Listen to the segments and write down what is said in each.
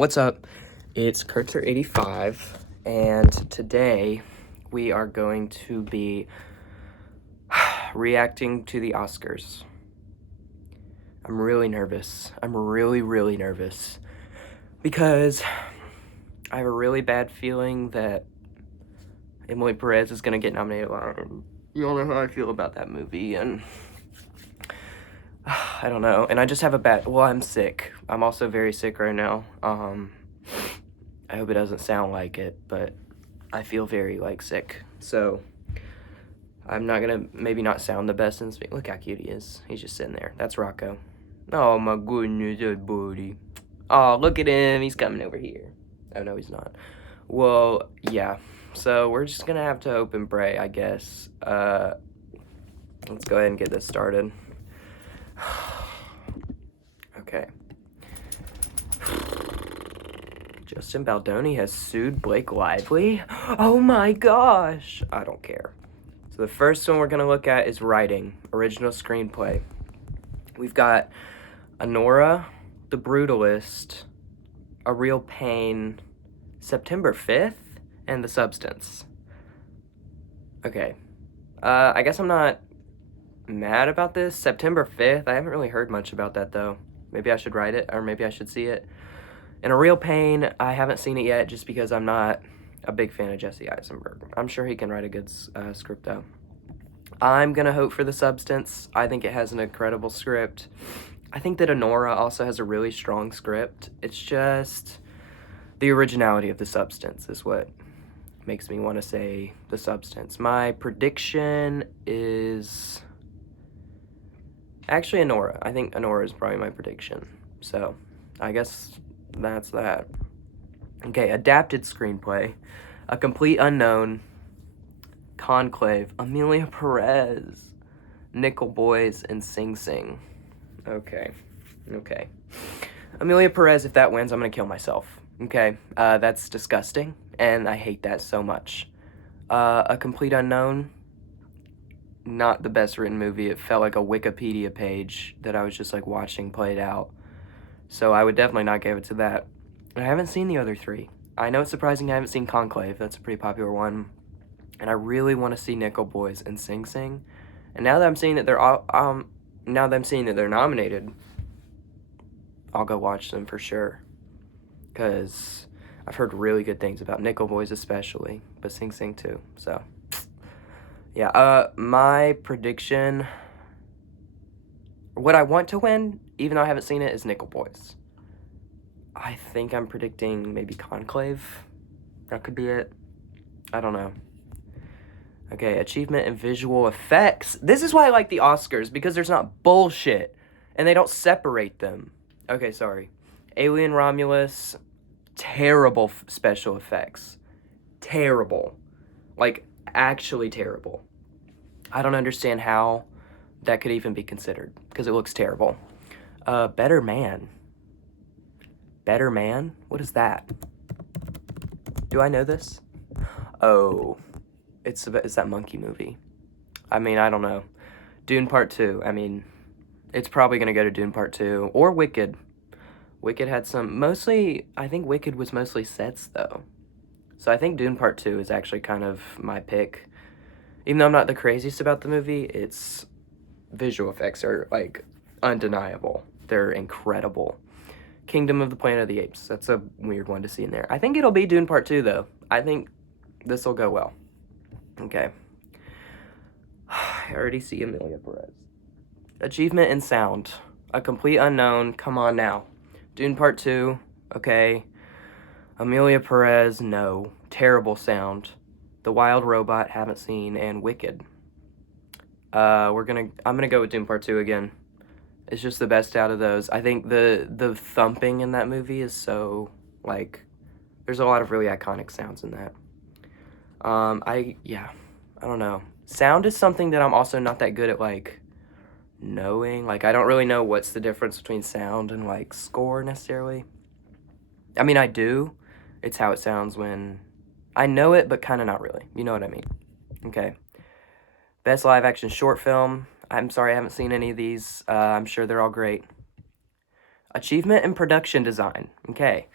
What's up? It's Kurtzer85, and today we are going to be reacting to the Oscars. I'm really nervous. I'm really nervous because I have a really bad feeling that Emily Perez is going to get nominated. You all know how I feel about that movie, and I don't know. And I just have I'm sick. I'm also very sick right now. I hope it doesn't sound like it, but I feel very, sick. So, I'm not gonna maybe not sound the best in speak. Look how cute he is. He's just sitting there. That's Rocco. Oh my goodness, that buddy. Oh, look at him. He's coming over here. Oh, no, he's not. Well, yeah. So, we're just gonna have to hope and pray, I guess. Let's go ahead and get this started. Okay. Justin Baldoni has sued Blake Lively? Oh my gosh! I don't care. So the first one we're going to look at is writing, original screenplay. We've got Honora, The Brutalist, A Real Pain, September 5th, and The Substance. Okay. I guess I'm not mad about this. September 5th, I haven't really heard much about that though. Maybe I should write it, or maybe I should see it. And A Real Pain, I haven't seen it yet just because I'm not a big fan of Jesse Eisenberg. I'm sure he can write a good script, though. I'm going to hope for The Substance. I think it has an incredible script. I think that Honora also has a really strong script. It's just the originality of The Substance is what makes me want to say The Substance. My prediction is actually Honora. I think Honora is probably my prediction. So, I guess that's that. Okay, adapted screenplay. A Complete Unknown, Conclave, Amelia Perez, Nickel Boys, and Sing Sing. Okay. Amelia Perez, if that wins, I'm gonna kill myself. Okay, that's disgusting, and I hate that so much. A Complete Unknown, not the best written movie. It felt like a Wikipedia page that I was just watching played out. So I would definitely not give it to that. I haven't seen the other three. I know it's surprising I haven't seen Conclave. That's a pretty popular one. And I really want to see Nickel Boys and Sing Sing. And now that I'm seeing that they're nominated, I'll go watch them for sure. Because I've heard really good things about Nickel Boys especially, but Sing Sing too. So, yeah. My prediction, what I want to win, even though I haven't seen it, is Nickel Boys. I think I'm predicting maybe Conclave. That could be it. I don't know. Okay, achievement in visual effects. This is why I like the Oscars, because there's not bullshit, and they don't separate them. Okay, sorry. Alien Romulus, terrible special effects. Terrible. Actually terrible. I don't understand how that could even be considered, because it looks terrible. Better Man. Better Man? What is that? Do I know this? Oh, it's that monkey movie. I mean, I don't know. Dune Part 2. I mean, it's probably going to go to Dune Part 2. Or Wicked. Wicked had I think Wicked was mostly sets, though. So I think Dune Part 2 is actually kind of my pick. Even though I'm not the craziest about the movie, its visual effects are, undeniable. They're incredible. Kingdom of the Planet of the Apes. That's a weird one to see in there. I think it'll be Dune Part 2, though. I think this will go well. Okay. I already see Amelia Perez. Achievement in sound. A Complete Unknown. Come on now. Dune Part 2. Okay. Amelia Perez. No. Terrible sound. The Wild Robot. Haven't seen. And Wicked. I'm gonna go with Dune Part 2 again. It's just the best out of those. I think the thumping in that movie is so, there's a lot of really iconic sounds in that. I don't know. Sound is something that I'm also not that good at, knowing. I don't really know what's the difference between sound and, score, necessarily. I mean, I do. It's how it sounds when I know it, but kind of not really. You know what I mean? Okay. Best live action short film. I'm sorry I haven't seen any of these. I'm sure they're all great. Achievement in production design. Okay.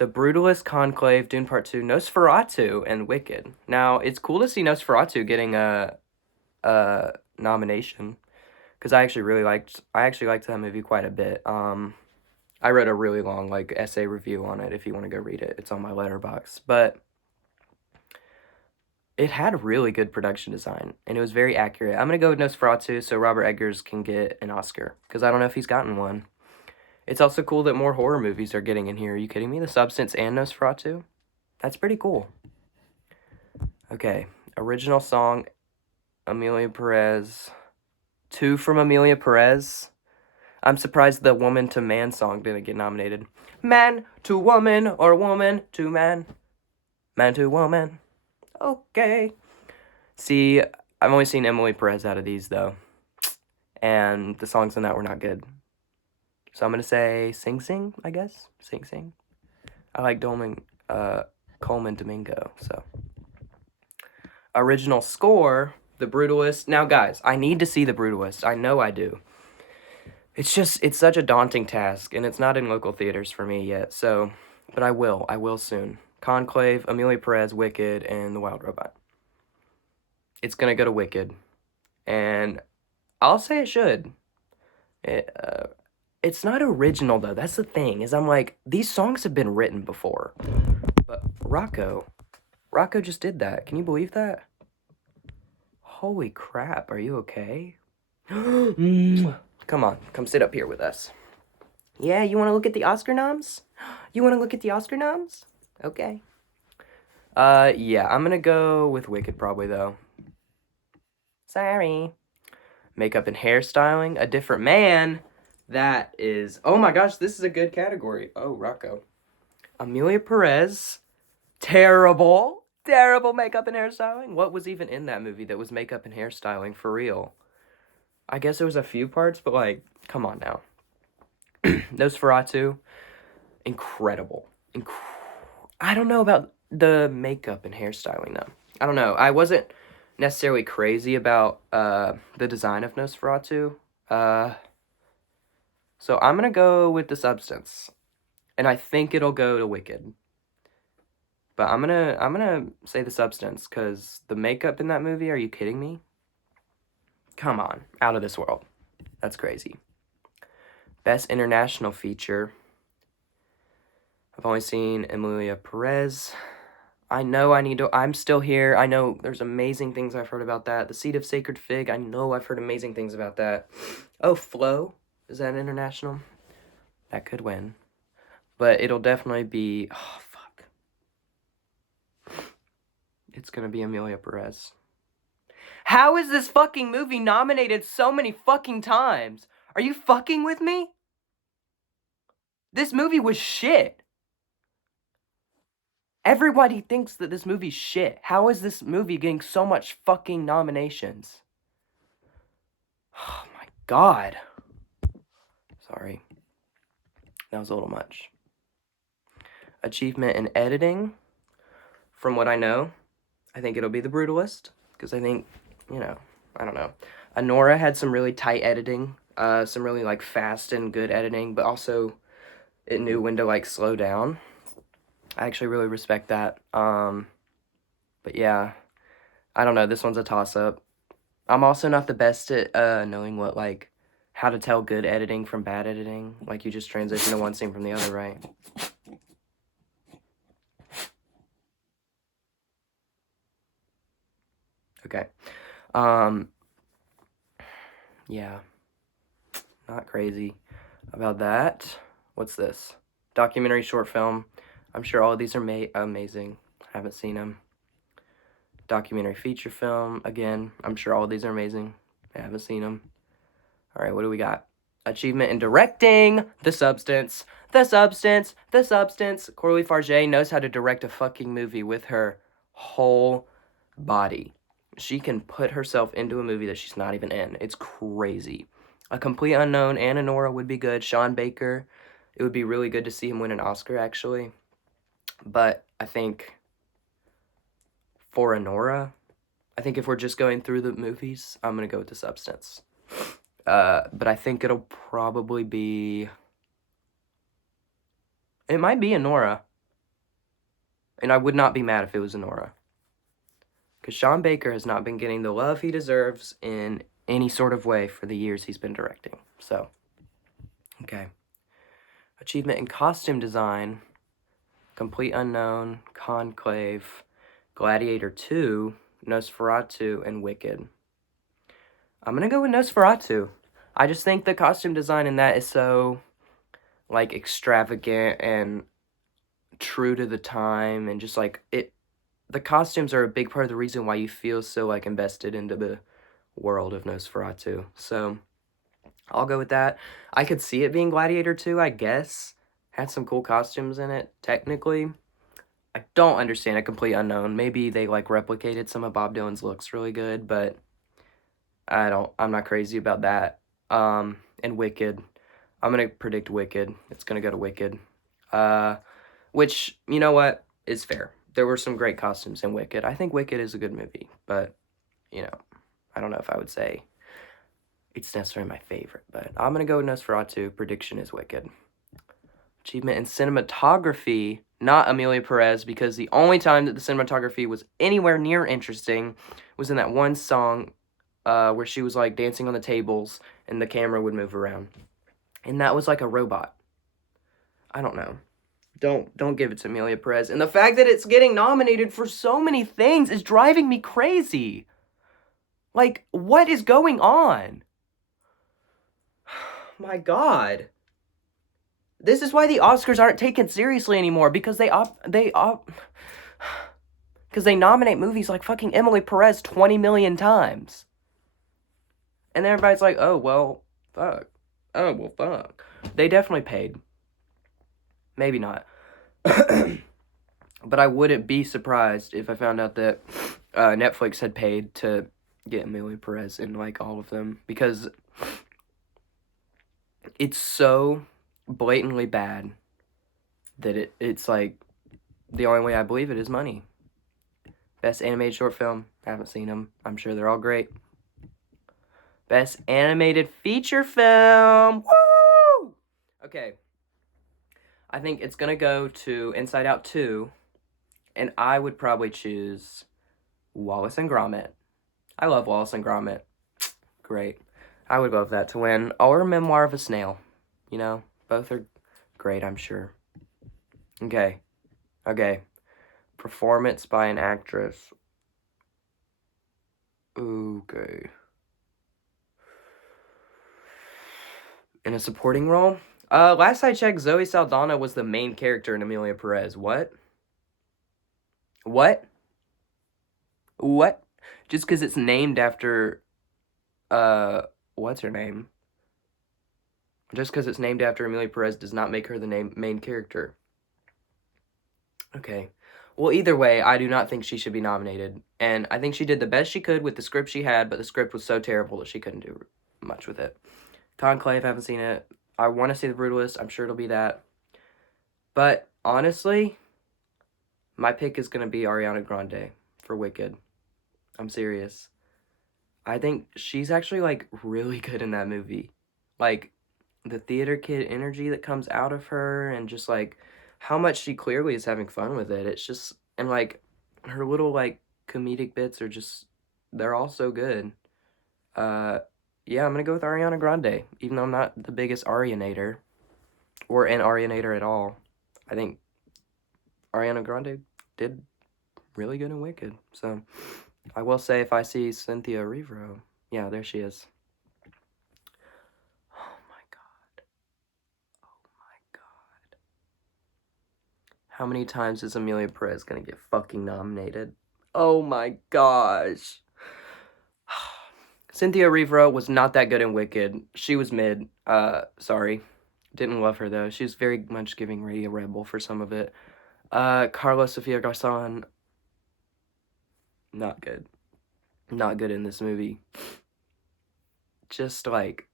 The Brutalist, Conclave, Dune Part 2, Nosferatu, and Wicked. Now, it's cool to see Nosferatu getting a nomination, because I actually liked that movie quite a bit. I read a really long, like, essay review on it. If you want to go read it, it's on my letterbox. But it had really good production design, and it was very accurate. I'm gonna go with Nosferatu so Robert Eggers can get an Oscar, because I don't know if he's gotten one. It's also cool that more horror movies are getting in here. Are you kidding me? The Substance and Nosferatu? That's pretty cool. Okay, original song, Amelia Perez. 2 from Amelia Perez. I'm surprised the Woman to Man song didn't get nominated. Man to woman or woman to man. Man to woman. Okay. See, I've only seen Emily Perez out of these, though. And the songs on that were not good. So I'm going to say Sing Sing, I guess. Sing Sing. I like Coleman Domingo, so. Original score, The Brutalist. Now, guys, I need to see The Brutalist. I know I do. It's such a daunting task, and it's not in local theaters for me yet, so, but I will soon. Conclave, Amelia Perez, Wicked, and The Wild Robot. It's gonna go to Wicked, and I'll say it should. It's not original, though. That's the thing, is I'm like, these songs have been written before, but Rocco just did that. Can you believe that? Holy crap, are you okay? Come on, come sit up here with us. Yeah, you want to look at the Oscar noms? You want to look at the Oscar noms? Okay. Yeah, I'm gonna go with Wicked probably, though. Sorry. Makeup and hairstyling, A Different Man. That is... Oh my gosh, this is a good category. Oh, Rocco. Amelia Perez. Terrible. Terrible makeup and hairstyling. What was even in that movie that was makeup and hairstyling for real? I guess there was a few parts, but, like, come on now. Nosferatu, incredible. I don't know about the makeup and hairstyling, though. I don't know. I wasn't necessarily crazy about the design of Nosferatu. So I'm going to go with The Substance. And I think it'll go to Wicked. But I'm gonna say The Substance, because the makeup in that movie, are you kidding me? Come on, out of this world. That's crazy. Best International Feature. I've only seen Emilia Perez. I know I'm still here. I know there's amazing things I've heard about that. The Seed of Sacred Fig, I know I've heard amazing things about that. Oh, Flow, is that international? That could win. But it'll definitely be, oh, fuck. It's gonna be Emilia Perez. How is this fucking movie nominated so many fucking times? Are you fucking with me? This movie was shit. Everybody thinks that this movie's shit. How is this movie getting so much fucking nominations? Oh my god. Sorry. That was a little much. Achievement in editing. From what I know, I think it'll be The Brutalist. Because I think, I don't know. Anora had some really tight editing. Some really, like, fast and good editing. But also, it knew when to, like, slow down. I actually really respect that. But yeah, I don't know. This one's a toss-up. I'm also not the best at knowing what, like, how to tell good editing from bad editing. Like, you just transition to one scene from the other, right? Okay. Yeah. Not crazy about that. What's this? Documentary short film. I'm sure all of these are amazing. I haven't seen them. Documentary feature film. Again, I'm sure all of these are amazing. I haven't seen them. All right, what do we got? Achievement in directing. The Substance. The Substance. The Substance. Coralie Farge knows how to direct a fucking movie with her whole body. She can put herself into a movie that she's not even in. It's crazy. A Complete Unknown, Anna Nora would be good. Sean Baker. It would be really good to see him win an Oscar, actually. But I think for Anora, I think if we're just going through the movies, I'm going to go with The Substance. But I think it'll probably be... It might be Anora. And I would not be mad if it was Nora. Because Sean Baker has not been getting the love he deserves in any sort of way for the years he's been directing. So, okay. Achievement in costume design, Complete Unknown, Conclave, Gladiator 2, Nosferatu, and Wicked. I'm going to go with Nosferatu. I just think the costume design in that is so, like, extravagant and true to the time, and just, like, the costumes are a big part of the reason why you feel so, like, invested into the world of Nosferatu. So, I'll go with that. I could see it being Gladiator 2, I guess. Had some cool costumes in it, technically. I don't understand A Complete Unknown. Maybe they, like, replicated some of Bob Dylan's looks really good, but I'm not crazy about that. And Wicked. I'm gonna predict Wicked. It's gonna go to Wicked. Which, you know what, is fair. There were some great costumes in Wicked. I think Wicked is a good movie, but, you know, I don't know if I would say it's necessarily my favorite, but I'm gonna go with Nosferatu. Prediction is Wicked. Achievement in cinematography, not Amelia Perez, because the only time that the cinematography was anywhere near interesting was in that one song where she was, like, dancing on the tables and the camera would move around. And that was like a robot. I don't know. Don't give it to Amelia Perez. And the fact that it's getting nominated for so many things is driving me crazy. Like, what is going on? My God. This is why the Oscars aren't taken seriously anymore, because because they nominate movies like fucking Emily Perez 20 million times. And everybody's like, oh, well, fuck. Oh, well, fuck. They definitely paid. Maybe not. But I wouldn't be surprised if I found out that Netflix had paid to get Amelia Perez in, like, all of them. Because it's so blatantly bad that it's, like, the only way I believe it is money. Best animated short film. I haven't seen them. I'm sure they're all great. Best animated feature film. Woo! Okay. I think it's going to go to Inside Out 2. And I would probably choose Wallace and Gromit. I love Wallace and Gromit. Great. I would love that to win. Or Memoir of a Snail. You know, both are great, I'm sure. Okay. Performance by an actress. Okay. In a supporting role? Last I checked, Zoe Saldana was the main character in Amelia Perez. What? Just because it's named after, what's her name? Just because it's named after Amelia Perez does not make her the main character. Okay. Well, either way, I do not think she should be nominated. And I think she did the best she could with the script she had, but the script was so terrible that she couldn't do much with it. Conclave, haven't seen it. I want to see The Brutalist. I'm sure it'll be that. But, honestly, my pick is going to be Ariana Grande for Wicked. I'm serious. I think she's actually, like, really good in that movie. Like, the theater kid energy that comes out of her, and just, like, how much she clearly is having fun with it. It's just, and, like, her little, like, comedic bits are just, they're all so good. Yeah, I'm gonna go with Ariana Grande, even though I'm not the biggest Arianator, or an Arianator at all. I think Ariana Grande did really good in Wicked, so I will say if I see Cynthia Erivo, yeah, there she is. Oh my God. How many times is Amelia Perez gonna get fucking nominated? Oh my gosh. Cynthia Erivo was not that good in Wicked. She was mid. Sorry. Didn't love her, though. She was very much giving Radio Rebel for some of it. Carlos Sofia Garcon, not good. Not good in this movie. Just, like,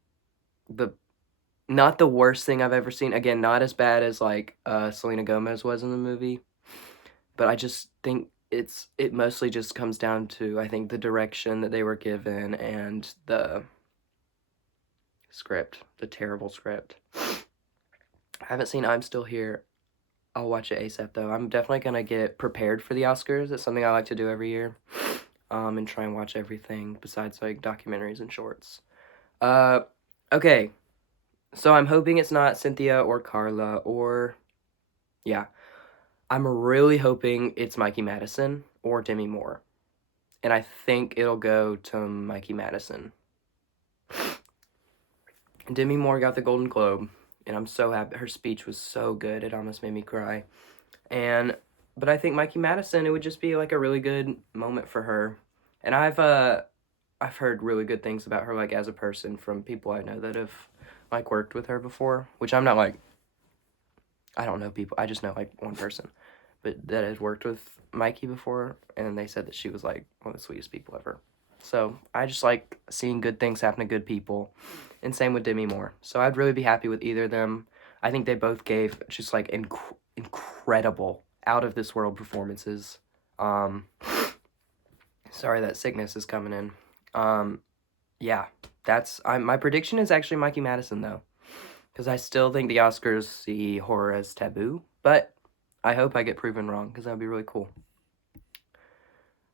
not the worst thing I've ever seen. Again, not as bad as, like, Selena Gomez was in the movie. But I just think it mostly just comes down to, I think, the direction that they were given and the script. The terrible script. I haven't seen I'm Still Here. I'll watch it ASAP though. I'm definitely gonna get prepared for the Oscars. It's something I like to do every year. And try and watch everything besides like documentaries and shorts. Uh, okay. So I'm hoping it's not Cynthia or Carla or yeah. I'm really hoping it's Mikey Madison or Demi Moore. And I think it'll go to Mikey Madison. Demi Moore got the Golden Globe, and I'm so happy. Her speech was so good, it almost made me cry. But I think Mikey Madison, it would just be like a really good moment for her. And I've heard really good things about her, like as a person from people I know that have like worked with her before. Which I'm not like, I don't know people. I just know like one person, but that has worked with Mikey before, and they said that she was like one of the sweetest people ever. So I just like seeing good things happen to good people, and same with Demi Moore. So I'd really be happy with either of them. I think they both gave just like incredible, out of this world performances. Um, sorry that sickness is coming in. Yeah, my prediction is actually Mikey Madison though, because I still think the Oscars see horror as taboo, but I hope I get proven wrong because that would be really cool.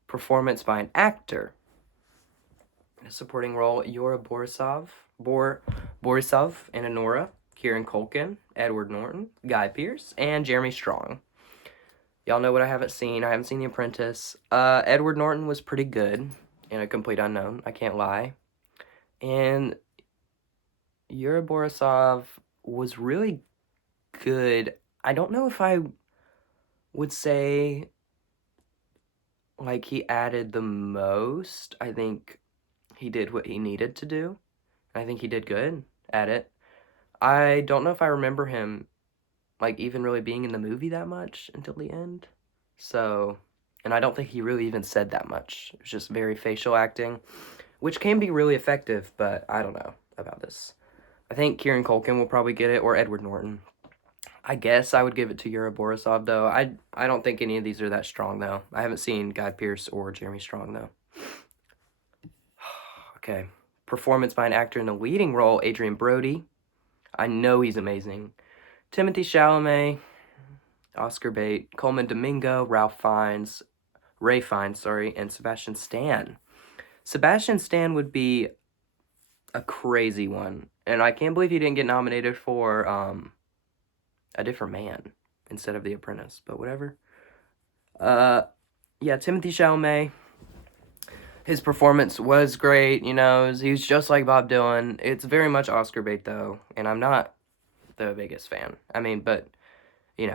Performance by an actor. In a supporting role, Yura Borisov, and Honora, Kieran Culkin, Edward Norton, Guy Pearce, and Jeremy Strong. Y'all know what I haven't seen. I haven't seen The Apprentice. Edward Norton was pretty good in A Complete Unknown. I can't lie. And Yura Borisov was really good. I don't know if I would say like he added the most. I think he did what he needed to do. I think he did good at it. I don't know if I remember him like even really being in the movie that much until the end. So, and I don't think he really even said that much. It was just very facial acting, which can be really effective, but I don't know about this. I think Kieran Culkin will probably get it, or Edward Norton. I guess I would give it to Yura Borisov, though. I don't think any of these are that strong, though. I haven't seen Guy Pearce or Jeremy Strong, though. Okay. Performance by an actor in the leading role, Adrian Brody. I know he's amazing. Timothy Chalamet, Oscar Bate, Coleman Domingo, Ray Fiennes, and Sebastian Stan. Sebastian Stan would be a crazy one, and I can't believe he didn't get nominated for A Different Man instead of The Apprentice, but whatever. Yeah, Timothy Chalamet. His performance was great, he was just like Bob Dylan. It's very much Oscar bait, though, and I'm not the biggest fan. I mean, but,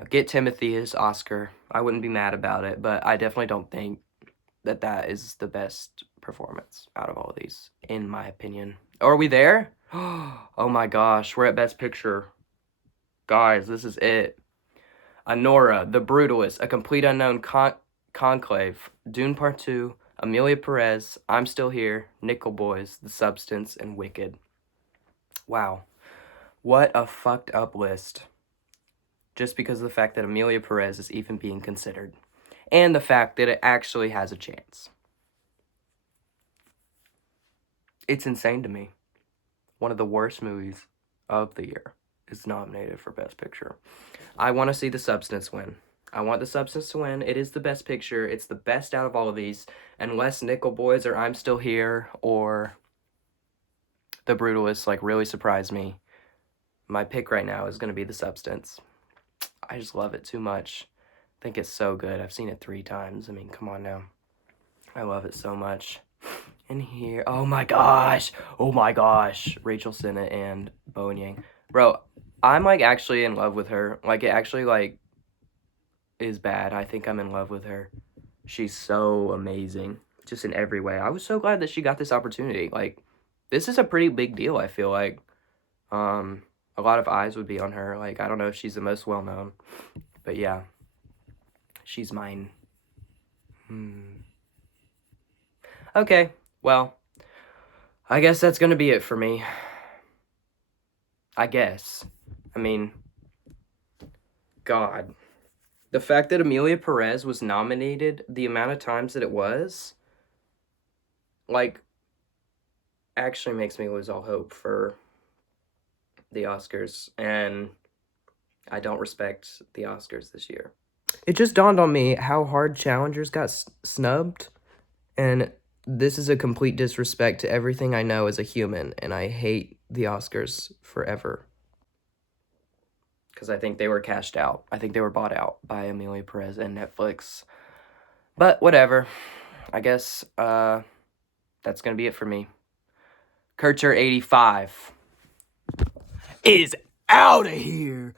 get Timothy his Oscar. I wouldn't be mad about it, but I definitely don't think that is the best performance out of all of these, in my opinion. Are we there? Oh my gosh, we're at Best Picture. Guys, this is it. Anora, The Brutalist, A Complete Unknown, Conclave, Dune Part 2, Amelia Perez, I'm Still Here, Nickel Boys, The Substance, and Wicked. Wow. What a fucked up list. Just because of the fact that Amelia Perez is even being considered. And the fact that it actually has a chance. It's insane to me. One of the worst movies of the year is nominated for Best Picture. I want to see The Substance win. I want The Substance to win. It is the best picture. It's the best out of all of these. Unless Nickel Boys or I'm Still Here or The Brutalist like really surprise me, my pick right now is going to be The Substance. I just love it too much. I think it's so good. I've seen it 3 times. I mean, come on now. I love it so much. And here, oh my gosh, Rachel Sennett and Bowen Yang. Bro, I'm like actually in love with her. Like it actually like is bad. I think I'm in love with her. She's so amazing, just in every way. I was so glad that she got this opportunity. Like, this is a pretty big deal, I feel like. A lot of eyes would be on her. Like, I don't know if she's the most well-known, but yeah, she's mine. Okay, well, I guess that's gonna be it for me. I guess. I mean, God. The fact that Amelia Perez was nominated the amount of times that it was, like, actually makes me lose all hope for the Oscars. And I don't respect the Oscars this year. It just dawned on me how hard challengers got snubbed, and this is a complete disrespect to everything I know as a human, and I hate the Oscars forever. Because I think they were cashed out. I think they were bought out by Amelia Perez and Netflix. But whatever. I guess that's going to be it for me. Kurtzer85 is out of here.